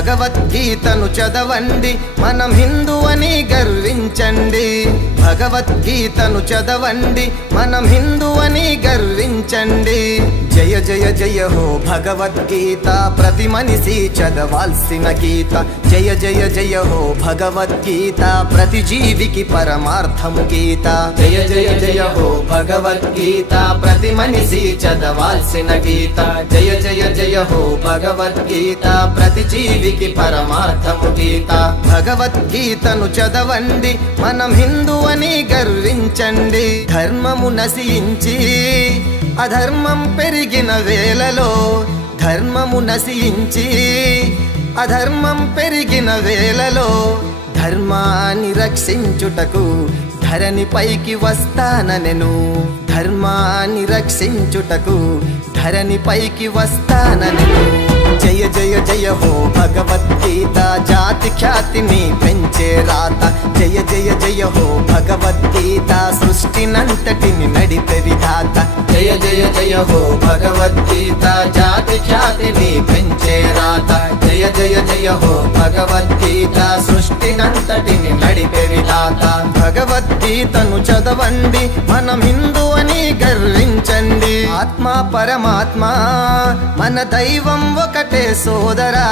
భగవద్గీతను చదవండి మనం హిందూ అని గర్వించండి భగవద్గీతను చదవండి మనం హిందూ అని గర్వించండి జయ జయ జయ హో భగవద్గీత ప్రతి మనిషి చదవాల్సిన గీత జయ జయ జయ హో భగవద్గీత ప్రతి జీవికి పరమార్థము గీత జయ జయ జయ హో భగవద్గీత ప్రతి మనిషి చదవాల్సిన గీత జయ జయ జయ హో భగవద్గీత ప్రతి జీవికి పరమార్థము గీత భగవద్గీతను చదవండి మనం హిందూ అని గర్వించండి ధర్మము నశించి అధర్మం పెరిగిన వేళలో ధర్మము నశించి అధర్మం పెరిగిన వేళలో ధర్మాన్ని రక్షించుటకు ధరణి పైకి వస్తాననెను ధర్మాన్ని రక్షించుటకు ధరణి పైకి వస్తాననెను జయ జయ జయ హో భగవద్గీత జాతి ఖ్యాతిని పెంచే రాత జయ జయ జయ హో భగవద్గీత సృష్టినంతటిని నడిపే విధాత జయ జయ జయ హో భగవద్గీత జాతి ఖ్యాతిని పెంచే రాత జయ జయ జయ హో భగవద్గీత సృష్టినంతటిని నడిపే విధాత భగవద్గీతను చదవండి మనం హిందూ అని గర్వించండి ఆత్మ పరమాత్మ మన దైవం ఒకటే సోదరా